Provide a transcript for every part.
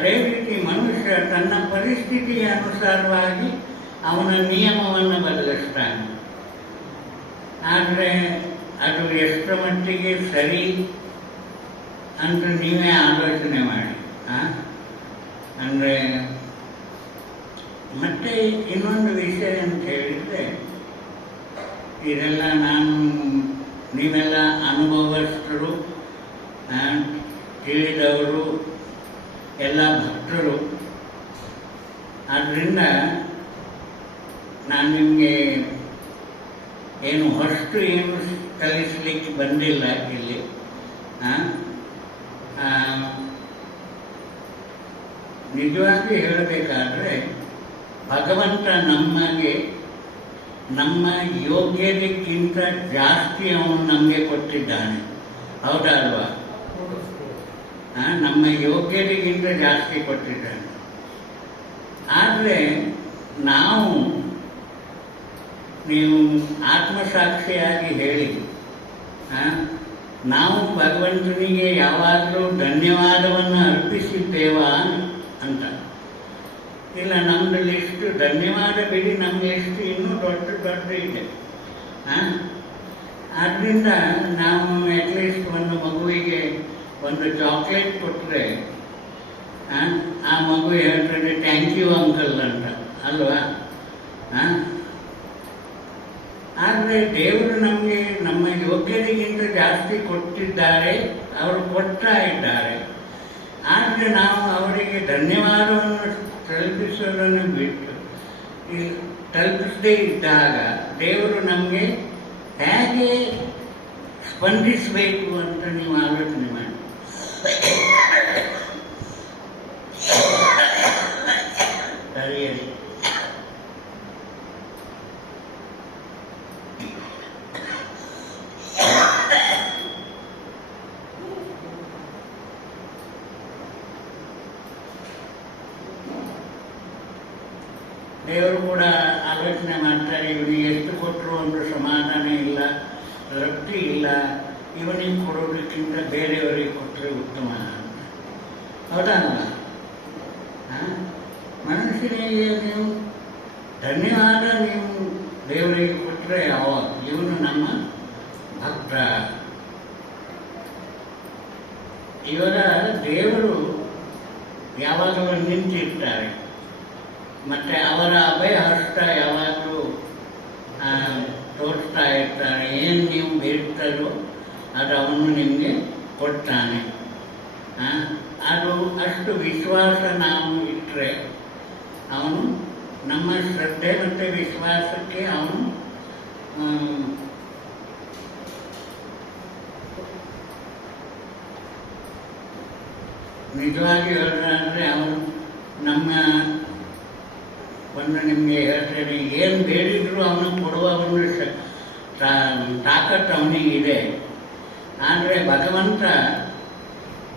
ಅದೇ ರೀತಿ ಮನುಷ್ಯ ತನ್ನ ಪರಿಸ್ಥಿತಿಯ ಅನುಸಾರವಾಗಿ ಅವನ ನಿಯಮವನ್ನು ಬದಲಿಸ್ತಾನೆ. ಆದರೆ ಅದು ಎಷ್ಟರ ಮಟ್ಟಿಗೆ ಸರಿ ಅಂತ ನೀವೇ ಆಲೋಚನೆ ಮಾಡಿ. ಅಂದರೆ ಮತ್ತೆ ಇನ್ನೊಂದು ವಿಷಯ ಅಂತ ಹೇಳಿದರೆ, ಇದೆಲ್ಲ ನೀವೆಲ್ಲ ಅನುಭವಸ್ಥರು, ತಿಳಿದವರು, ಎಲ್ಲ ಭಕ್ತರು. ಆದ್ದರಿಂದ ನಾನು ನಿಮಗೆ ಏನು ಕಲಿಸಲಿಕ್ಕೆ ಬಂದಿಲ್ಲ ಇಲ್ಲಿ. ನಿಜವಾಗಿ ಹೇಳಬೇಕಾದ್ರೆ ಭಗವಂತ ನಮ್ಮ ಯೋಗ್ಯತೆಗಿಂತ ಜಾಸ್ತಿ ಅವನು ನಮಗೆ ಕೊಟ್ಟಿದ್ದಾನೆ. ಹೌದಾ ಅಲ್ವಾ? ನಮ್ಮ ಯೋಗ್ಯತೆಗಿಂತ ಜಾಸ್ತಿ ಕೊಟ್ಟಿದ್ದಾನೆ. ಆದರೆ ನೀವು ಆತ್ಮಸಾಕ್ಷಿಯಾಗಿ ಹೇಳಿ, ನಾವು ಭಗವಂತನಿಗೆ ಯಾವಾಗಲೂ ಧನ್ಯವಾದವನ್ನು ಅರ್ಪಿಸಿದ್ದೇವಾ ಅಂತ. ಇಲ್ಲ, ನಮ್ಮದು ಲಿಸ್ಟ್ ಧನ್ಯವಾದ ಬಿಡಿ, ನಮ್ಮ ಲಿಸ್ಟ್ ಇನ್ನೂ ದೊಡ್ಡ ಇದೆ. ಆದ್ದರಿಂದ ನಾವು ಅಟ್ಲೀಸ್ಟ್ ಒಂದು ಮಗುವಿಗೆ ಒಂದು ಚಾಕ್ಲೇಟ್ ಕೊಟ್ಟರೆ ಆ ಮಗು ಹೇಳ್ತದೆ ಥ್ಯಾಂಕ್ ಯು ಅಂಕಲ್ ಅಂತ, ಅಲ್ವಾ? ಆದರೆ ದೇವರು ನಮಗೆ ನಮ್ಮ ಯೋಗ್ಯತೆಗಿಂತ ಜಾಸ್ತಿ ಕೊಟ್ಟಿದ್ದಾರೆ, ಅವರು ಕೊಡ್ತಾ ಇದ್ದಾರೆ. ಆದರೆ ನಾವು ಅವರಿಗೆ ಧನ್ಯವಾದವನ್ನು ತಲುಪಿಸೋದನ್ನು ಬಿಟ್ಟು ತಲುಪಿಸದೇ ಇದ್ದಾಗ ದೇವರು ನಮಗೆ ಹೇಗೆ ಸ್ಪಂದಿಸಬೇಕು ಅಂತ ನೀವು ಆಲೋಚನೆ ಮಾಡಿ. ಸರಿಯರಿ. ದೇವರು ಕೂಡ ಆಲೋಚನೆ ಮಾಡ್ತಾರೆ, ಇವನಿಗೆ ಎಷ್ಟು ಕೊಟ್ಟರು ಒಂದು ಸಮಾಧಾನ ಇಲ್ಲ, ತೃಪ್ತಿ ಇಲ್ಲ, ಇವನಿಗೆ ಕೊಡೋದಕ್ಕಿಂತ ಬೇರೆಯವರಿಗೆ ಕೊಟ್ಟರೆ ಉತ್ತಮ. ಹೌದಾ? ಮನುಷ್ಯನಿಗೆ ನೀವು ಧನ್ಯವಾದ ನೀವು ದೇವರಿಗೆ ಕೊಟ್ಟರೆ ಯಾವಾಗ ಇವನು ನಮ್ಮ ಭಕ್ತ. ಇವರ ದೇವರು ಯಾವಾಗಲೂ ನಿಂತಿರ್ತಾರೆ, ಮತ್ತೆ ಅವರ ಅಭಯ ಹಸ್ತ ಯಾವಾಗಲೂ ತೋರಿಸ್ತಾ ಇರ್ತಾರೆ. ಏನು ನೀವು ಬೇಡ್ತಾರೋ ಅದು ಅವನು ನಿಮಗೆ ಕೊಡ್ತಾನೆ. ಅದು ಅಷ್ಟು ವಿಶ್ವಾಸ ನಾವು ಇಟ್ಟರೆ ಅವನು ನಮ್ಮ ಶ್ರದ್ಧೆ ಮತ್ತು ವಿಶ್ವಾಸಕ್ಕೆ ಅವನು ನಿಜವಾಗಿ ಹೇಳೋದಾದರೆ ಅವನು ನಿಮಗೆ ಹೇಳ್ತೇನೆ, ಏನು ಬೇಡಿದ್ರು ಅವನು ಕೊಡುವ ಒಂದು ತಾಕತ್ತು ಅವನಿಗೆ ಇದೆ. ಆದರೆ ಭಗವಂತ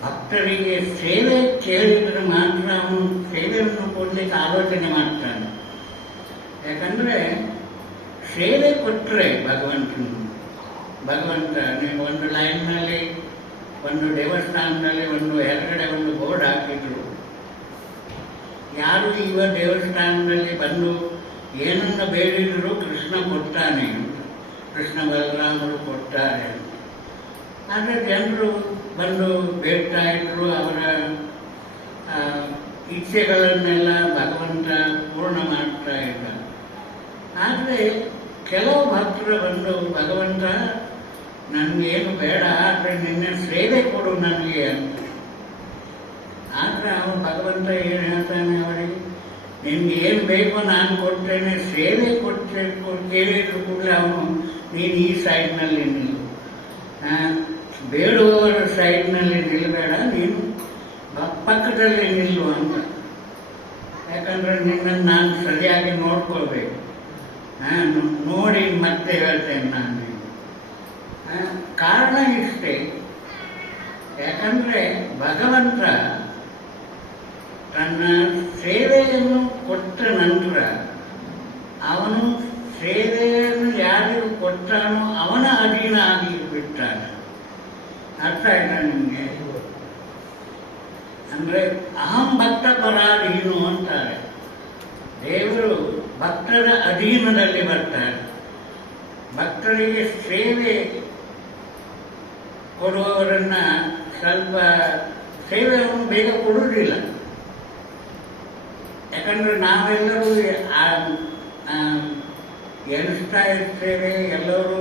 ಭಕ್ತರಿಗೆ ಸೇವೆ ಕೇಳಿದರೆ ಮಾತ್ರ ಅವನು ಸೇವೆಯನ್ನು ಕೊಡಲಿಕ್ಕೆ ಆಲೋಚನೆ ಮಾಡ್ತಾನೆ. ಯಾಕಂದರೆ ಸೇವೆ ಕೊಟ್ಟರೆ ಭಗವಂತ ನೀವು ಒಂದು ಲೈನ್ನಲ್ಲಿ ಒಂದು ದೇವಸ್ಥಾನದಲ್ಲಿ ಹೊರಗಡೆ ಒಂದು ಬೋರ್ಡ್ ಹಾಕಿದ್ರು, ಯಾರು ಇವ ದೇವಸ್ಥಾನದಲ್ಲಿ ಬಂದು ಏನನ್ನು ಬೇಡಿದರೂ ಕೃಷ್ಣ ಕೊಡ್ತಾನೆ, ಕೃಷ್ಣ ಬಲರಾಮರು ಕೊಡ್ತಾರೆ. ಆದರೆ ಜನರು ಬಂದು ಬೇಡ್ತಾ ಇದ್ರು, ಅವರ ಇಚ್ಛೆಗಳನ್ನೆಲ್ಲ ಭಗವಂತ ಪೂರ್ಣ ಮಾಡ್ತಾ ಇದ್ದ. ಆದರೆ ಕೆಲವು ಭಕ್ತರು ಬಂದು ಭಗವಂತ ನನಗೇನು ಬೇಡ, ಆದರೆ ನಿನ್ನೆ ಸೇವೆ ಕೊಡು ನನಗೆ ಅಂತ. ಆದರೆ ಅವನು ಭಗವಂತ ಏನು ಹೇಳ್ತಾನೆ ಅವರಿಗೆ, ನಿನ್ಗೆ ಏನು ಬೇಕೋ ನಾನು ಕೊಡ್ತೇನೆ, ಸೇವೆ ಕೇಳಿದ್ರು ಕೂಡಲೇ ಅವನು ನೀನು ಈ ಸೈಡ್ನಲ್ಲಿ ನಿಲ್ಲು, ಬೇಡುವವರ ಸೈಡ್ನಲ್ಲಿ ನಿಲ್ಲಬೇಡ, ನೀನು ಪಕ್ಕದಲ್ಲಿ ನಿಲ್ಲು ಅಂತ. ಯಾಕಂದ್ರೆ ನಿನ್ನನ್ನು ನಾನು ಸರಿಯಾಗಿ ನೋಡ್ಕೊಳ್ಬೇಕು. ನೋಡಿ ಮತ್ತೆ ಹೇಳ್ತೇನೆ ನಾನು. ಕಾರಣ ಇಷ್ಟೇ, ಯಾಕಂದ್ರೆ ಭಗವಂತ ತನ್ನ ಸೇವೆಯನ್ನು ಕೊಟ್ಟ ನಂತರ ಅವನು ಸೇವೆಯನ್ನು ಯಾರಿಗೂ ಕೊಟ್ಟಾನೋ ಅವನ ಅಧೀನ ಆಗಿ ಬಿಡ್ತಾನೆ. ಅರ್ಥ ಆಯ್ತಾ ನಿಮಗೆ? ಅಂದರೆ ಅಹಂ ಭಕ್ತ ಪರಾಧೀನು ಅಂತಾರೆ. ದೇವರು ಭಕ್ತರ ಅಧೀನದಲ್ಲಿ ಬರ್ತಾರೆ. ಭಕ್ತರಿಗೆ ಸೇವೆ ಕೊಡುವವರನ್ನ ಸ್ವಲ್ಪ ಸೇವೆಯನ್ನು ಬೇಗ ಕೊಡುವುದಿಲ್ಲ. ಯಾಕಂದರೆ ನಾವೆಲ್ಲರೂ ಎಣಿಸ್ತಾ ಇರ್ತೇವೆ, ಎಲ್ಲರೂ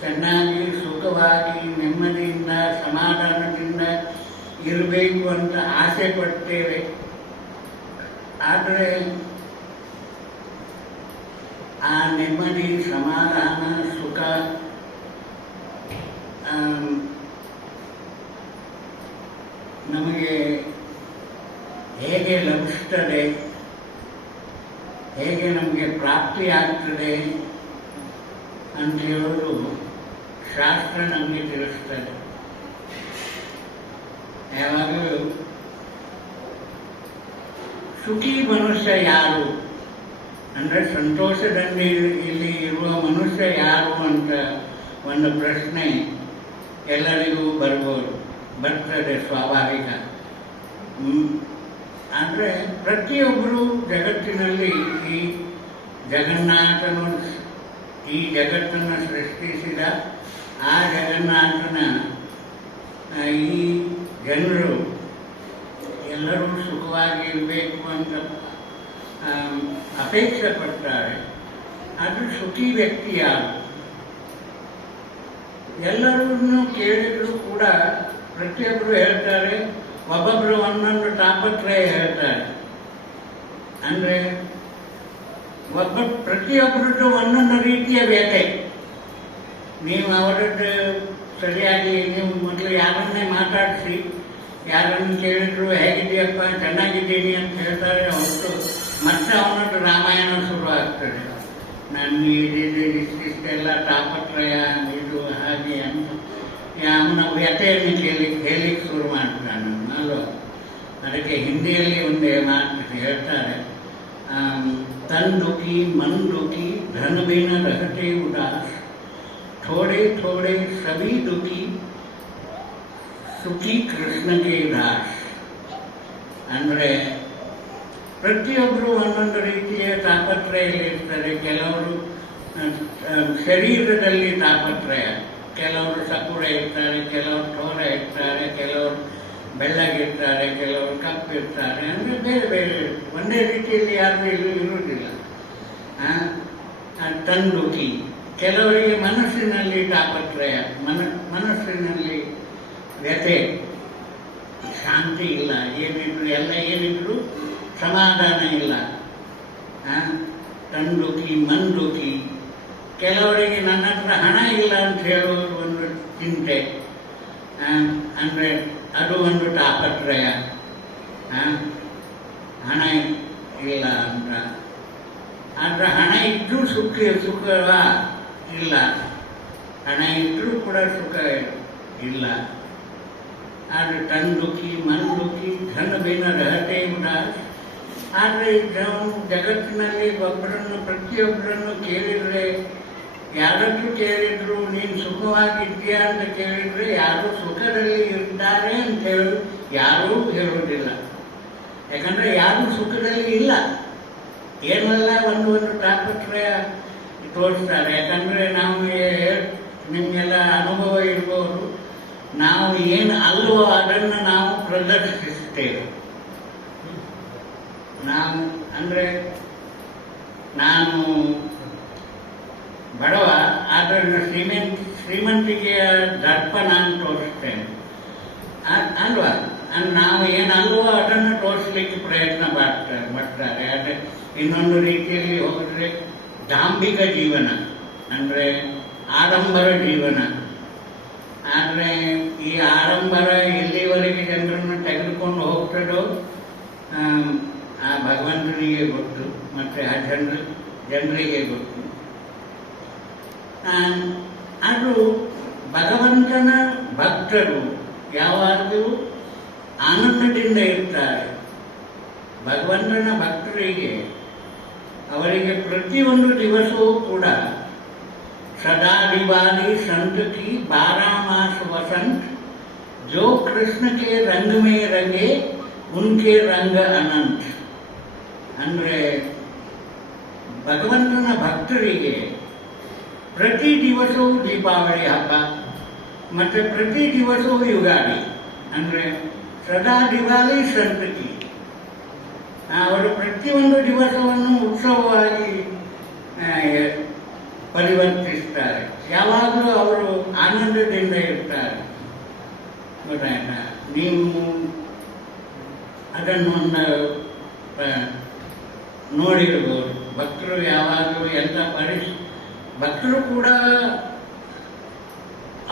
ಚೆನ್ನಾಗಿ ಸುಖವಾಗಿ ನೆಮ್ಮದಿಯಿಂದ ಸಮಾಧಾನದಿಂದ ಇರಬೇಕು ಅಂತ ಆಸೆ ಪಡ್ತೇವೆ. ಆದರೆ ಆ ನೆಮ್ಮದಿ, ಸಮಾಧಾನ, ಸುಖ ನಮಗೆ ಹೇಗೆ ಲಭಿಸ್ತದೆ, ಹೇಗೆ ನಮಗೆ ಪ್ರಾಪ್ತಿಯಾಗ್ತದೆ ಅಂತ ಹೇಳೋದು ಶಾಸ್ತ್ರ ನಮಗೆ ತಿಳಿಸ್ತದೆ. ಯಾವಾಗಲೂ ಸುಖಿ ಮನುಷ್ಯ ಯಾರು ಅಂದರೆ ಸಂತೋಷದಲ್ಲಿ ಇಲ್ಲಿ ಇರುವ ಮನುಷ್ಯ ಯಾರು ಅಂತ ಒಂದು ಪ್ರಶ್ನೆ ಎಲ್ಲರಿಗೂ ಬರ್ತದೆ ಸ್ವಾಭಾವಿಕ. ಅಂದರೆ ಪ್ರತಿಯೊಬ್ಬರು ಜಗತ್ತಿನಲ್ಲಿ ಈ ಜಗನ್ನಾಥನು ಈ ಜಗತ್ತನ್ನು ಸೃಷ್ಟಿಸಿದ ಆ ಜಗನ್ನಾಥನ ಈ ಜನರು ಎಲ್ಲರೂ ಸುಖವಾಗಿ ಇರಬೇಕು ಅಂತ ಅಪೇಕ್ಷೆ ಪಡ್ತಾರೆ. ಅದು ಸುಖಿ ವ್ಯಕ್ತಿ ಯಾರು? ಎಲ್ಲರನ್ನು ಕೇಳಿದ್ರು ಕೂಡ ಪ್ರತಿಯೊಬ್ಬರು ಹೇಳ್ತಾರೆ, ಒಬ್ಬೊಬ್ಬರು ಒಂದೊಂದು ತಾಪತ್ರಯ ಹೇಳ್ತಾರೆ. ಅಂದರೆ ಪ್ರತಿಯೊಬ್ಬರದ್ದು ಒಂದೊಂದು ರೀತಿಯ ವ್ಯಥೆ. ನೀವು ಅವರದ್ದು ಸರಿಯಾಗಿ ನೀವು ಮೊದಲು ಯಾರನ್ನೇ ಮಾತಾಡಿಸಿ, ಯಾರನ್ನು ಕೇಳಿದ್ರು ಹೇಗಿದೆಯಪ್ಪ, ಚೆನ್ನಾಗಿದ್ದೀನಿ ಅಂತ ಹೇಳ್ತಾರೆ. ಹೊರತು ಮತ್ತೆ ಅವನದ್ದು ರಾಮಾಯಣ ಶುರು ಆಗ್ತದೆ. ನಾನು ಇಷ್ಟೆಲ್ಲ ತಾಪತ್ರಯ ಇದು ಹಾಗೆ ಅಂತ ಅವನ ವ್ಯಥೆಯನ್ನು ಹೇಳಿಕ್ಕೆ ಶುರು ಮಾಡ್ತಾನೆ ಅಲ್ವ. ಅದಕ್ಕೆ ಹಿಂದಿಯಲ್ಲಿ ಒಂದೇ ಮಾತು ಹೇಳ್ತಾರೆ, ತನ್ ದುಃಖಿ ಮನ್ ದುಃಖಿ ಧನ್ ಬಿನ ರಹತೆ ಉದಾಸ್, ಥೋಡೆ ಥೋಡೆ ಸಭಿ ದುಃಖಿ ಸುಖಿ ಕೃಷ್ಣಗೆ ದಾಸ್. ಅಂದರೆ ಪ್ರತಿಯೊಬ್ಬರು ಒಂದೊಂದು ರೀತಿಯ ತಾಪತ್ರಯಲ್ಲಿರ್ತಾರೆ. ಕೆಲವರು ಶರೀರದಲ್ಲಿ ತಾಪತ್ರಯ, ಕೆಲವರು ಸಪುರ ಇರ್ತಾರೆ, ಕೆಲವರು ಥೋರ ಇರ್ತಾರೆ, ಕೆಲವರು ಬೆಳ್ಳಗಿರ್ತಾರೆ, ಕೆಲವರು ಕಪ್ಪಿರ್ತಾರೆ. ಅಂದರೆ ಬೇರೆ ಬೇರೆ ಒಂದೇ ರೀತಿಯಲ್ಲಿ ಯಾರು ಇರುವುದಿಲ್ಲ. ತಂದುಕಿ ಕೆಲವರಿಗೆ ಮನಸ್ಸಿನಲ್ಲಿ ತಾಪತ್ರಯ, ಮನಸ್ಸಿನಲ್ಲಿ ವ್ಯಥೆ, ಶಾಂತಿ ಇಲ್ಲ, ಏನಿದ್ರು ಸಮಾಧಾನ ಇಲ್ಲ. ತಂದುಕಿ ಮಂದುಕಿ ಕೆಲವರಿಗೆ ನನ್ನ ಹತ್ರ ಹಣ ಇಲ್ಲ ಅಂತ ಹೇಳುವುದು ಒಂದು ಚಿಂತೆ, ಅಂದರೆ ಅದು ಒಂದು ತಾಪತ್ರಯ. ಹಣ ಇಲ್ಲ ಅಂತ. ಆದರೆ ಹಣ ಇದ್ರೂ ಸುಖವ ಇಲ್ಲ, ಹಣ ಇದ್ರೂ ಕೂಡ ಸುಖ ಇಲ್ಲ. ಆದರೆ ತಂದುಕಿ ಮಂದುಕಿ ಧನ ಬಿನ ರಹತೆ ಉದಾಸ್. ಆದರೆ ಜಗತ್ತಿನಲ್ಲಿ ಪ್ರತಿಯೊಬ್ಬರನ್ನು ಕೇಳಿದರೆ, ಯಾರನ್ನು ಕೇಳಿದ್ರು ನೀನು ಸುಖವಾಗಿದ್ದೀಯಾ ಅಂತ ಕೇಳಿದರೆ ಯಾರು ಸುಖದಲ್ಲಿ ಇರ್ತಾರೆ ಅಂತ ಯಾರೂ ಹೇಳುವುದಿಲ್ಲ. ಯಾಕಂದರೆ ಯಾರು ಸುಖದಲ್ಲಿ ಇಲ್ಲ. ಏನೆಲ್ಲ ಒಂದು ತಾಪತ್ರಯ ತೋರಿಸ್ತಾರೆ. ಯಾಕಂದರೆ ನಾವು ನಿಮಗೆಲ್ಲ ಅನುಭವ ಇರ್ಬೋದು, ನಾವು ಏನು ಅಲ್ವೋ ಅದನ್ನು ನಾವು ಪ್ರದರ್ಶಿಸ್ತೇವೆ. ನಾವು ಅಂದರೆ ನಾನು ಬಡವ, ಆದರೆ ಶ್ರೀಮಂತಿಕೆಯ ದರ್ಪ ನಾನು ತೋರಿಸ್ತೇನೆ ಅಲ್ವಾ. ನಾವು ಏನಲ್ವೋ ಅದನ್ನು ತೋರಿಸ್ಲಿಕ್ಕೆ ಪ್ರಯತ್ನ ಮಾಡ್ತಾರೆ. ಆದರೆ ಇನ್ನೊಂದು ರೀತಿಯಲ್ಲಿ ಹೋದರೆ ದಾಂಭಿಕ ಜೀವನ, ಅಂದರೆ ಆಡಂಬರ ಜೀವನ. ಆದರೆ ಈ ಆಡಂಬರ ಎಲ್ಲಿವರೆಗೆ ಜನರನ್ನು ತೆಗೆದುಕೊಂಡು ಹೋಗ್ತದೋ ಆ ಭಗವಂತನಿಗೆ ಗೊತ್ತು, ಮತ್ತು ಆ ಜನರಿಗೆ ಗೊತ್ತು. ಅದು ಭಗವಂತನ ಭಕ್ತರು ಯಾವಾಗಲೂ ಆನಂದದಿಂದ ಇರ್ತಾರೆ. ಭಗವಂತನ ಭಕ್ತರಿಗೆ ಅವರಿಗೆ ಪ್ರತಿಯೊಂದು ದಿವಸವೂ ಕೂಡ सदा दिवाली संत की 12 मास वसंत जो कृष्ण के रंग में रंगे ಉನ್ಕೆ ರಂಗ ಅನಂತ್. ಅಂದರೆ ಭಗವಂತನ ಭಕ್ತರಿಗೆ ಪ್ರತಿ ದಿವಸವೂ ದೀಪಾವಳಿ ಹಬ್ಬ ಮತ್ತು ಪ್ರತಿ ದಿವಸವೂ ಯುಗಾದಿ. ಅಂದರೆ ಸದಾ ದಿವಾಲಿ ಸಂತತಿ. ಅವರು ಪ್ರತಿಯೊಂದು ದಿವಸವನ್ನು ಉತ್ಸವವಾಗಿ ಪರಿವರ್ತಿಸ್ತಾರೆ. ಯಾವಾಗಲೂ ಅವರು ಆನಂದದಿಂದ ಇರ್ತಾರೆ. ಗೊತ್ತಾಯ್ತಾ? ನೀವು ಅದನ್ನು ಒಂದು ನೋಡಿರ್ಬೋದು. ಭಕ್ತರು ಯಾವಾಗಲೂ ಎಂಥ ಭಕ್ತರು ಕೂಡ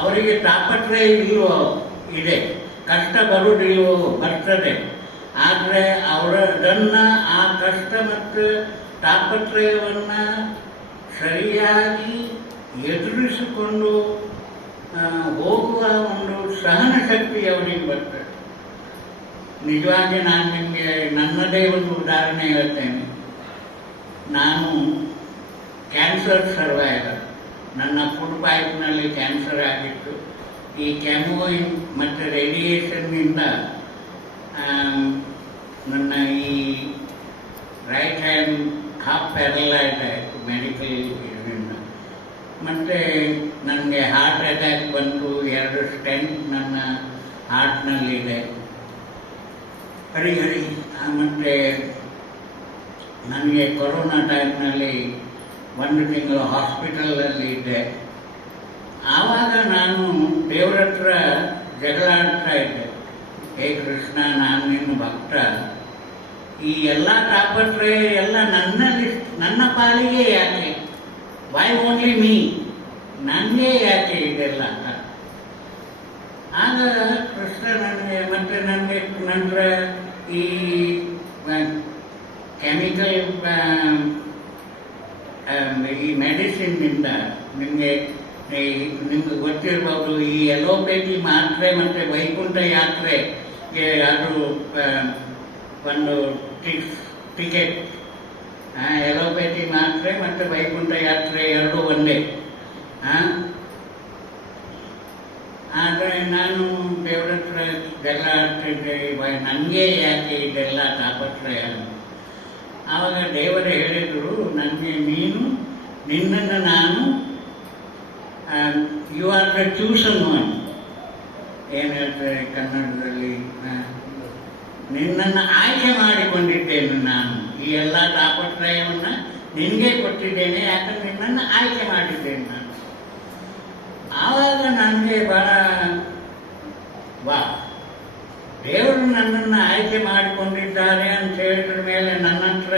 ಅವರಿಗೆ ತಾಪತ್ರಯ ಇಲ್ವೋ ಇದೆ, ಕಷ್ಟ ಬರುವುದಿಲ್ವೋ ಬರ್ತದೆ. ಆದರೆ ಅದನ್ನು ಆ ಕಷ್ಟ ಮತ್ತು ತಾಪತ್ರಯವನ್ನು ಸರಿಯಾಗಿ ಎದುರಿಸಿಕೊಂಡು ಹೋಗುವ ಒಂದು ಸಹನ ಶಕ್ತಿ ಅವರಿಗೆ ಬರ್ತದೆ. ನಿಜವಾಗಿ ನಾನು ನಿಮಗೆ ನನ್ನದೇ ಒಂದು ಉದಾಹರಣೆ ಹೇಳ್ತೇನೆ. ನಾನು ಕ್ಯಾನ್ಸರ್ ಸರ್ವೈವರ್. ನನ್ನ ಫುಡ್ ಪೈಪ್ನಲ್ಲಿ ಕ್ಯಾನ್ಸರ್ ಆಗಿತ್ತು. ಈ ಕೆಮೋಯಿನ್ ಮತ್ತು ರೇಡಿಯೇಷನ್ನಿಂದ ನನ್ನ ಈ ರೈಟ್ ಹ್ಯಾಂಡ್ ಹಾಫ್ ಪ್ಯಾರಲೈಸ್ ಆಯಿತು ಮೆಡಿಕಲ್ ಇದರಿಂದ. ಮತ್ತು ನನಗೆ ಹಾರ್ಟ್ ಅಟ್ಯಾಕ್ ಬಂತು. 2 ಸ್ಟೆಂಟ್ ನನ್ನ ಹಾರ್ಟ್ನಲ್ಲಿದೆ. ಮತ್ತು ನನಗೆ ಕೊರೋನಾ ಟೈಮ್ನಲ್ಲಿ 1 ತಿಂಗಳು ಹಾಸ್ಪಿಟಲಲ್ಲಿ ಇದ್ದೆ. ಆವಾಗ ನಾನು ದೇವರ ಹತ್ರ ಜಗಳಾಡ್ತಾ ಇದ್ದೆ. ಹೇ ಕೃಷ್ಣ, ನಾನು ನಿನ್ನ ಭಕ್ತ, ಈ ಎಲ್ಲ ತಾಪತ್ರಯ ಎಲ್ಲ ನನ್ನ ಪಾಲಿಗೆ ಯಾಕೆ? Why only me? ನನಗೆ ಯಾಕೆ ಇದೆಲ್ಲ? ಆಗ ಕೃಷ್ಣ ನನಗೆ ನಂತರ ಈ ಕೆಮಿಕಲ್ ಈ ಮೆಡಿಸಿನ್ನಿಂದ ನಿಮ್ಗೆ ಗೊತ್ತಿರ್ಬೋದು, ಈ ಎಲೋಪೆಥಿ ಮಾತ್ರೆ ಮತ್ತು ವೈಕುಂಠ ಯಾತ್ರೆಗೆ ಅದು ಒಂದು ಟಿಕೆಟ್. ಎಲೋಪೆಥಿ ಮಾತ್ರೆ ಮತ್ತು ವೈಕುಂಠ ಯಾತ್ರೆ ಎರಡೂ ಒಂದೇ. ಆದರೆ ನಾನು ದೇವರ ಹತ್ರ ಜಗಳ ಆಡ್ತಿದ್ದೆ, ನನಗೆ ಯಾಕೆ ಇದೆಲ್ಲ ತಾಪತ್ರಯ? ಆವಾಗ ದೇವರು ಹೇಳಿದರು ನನಗೆ, ನಿನ್ನನ್ನು ನಾನು you are the chosen one. ಏನು ಹೇಳ್ತಾರೆ ಕನ್ನಡದಲ್ಲಿ? ನಿನ್ನನ್ನು ಆಯ್ಕೆ ಮಾಡಿಕೊಂಡಿದ್ದೇನೆ ನಾನು. ಈ ಎಲ್ಲ ತಾಪತ್ರಯವನ್ನು ನಿನಗೆ ಕೊಟ್ಟಿದ್ದೇನೆ, ಯಾಕಂದ್ರೆ ನಿನ್ನನ್ನು ಆಯ್ಕೆ ಮಾಡಿದ್ದೇನೆ ನಾನು. ಆವಾಗ ನನಗೆ ದೇವರು ನನ್ನನ್ನು ಆಯ್ಕೆ ಮಾಡಿಕೊಂಡಿದ್ದಾರೆ ಅಂತ ಹೇಳಿದ್ರ ಮೇಲೆ ನನ್ನ ಹತ್ರ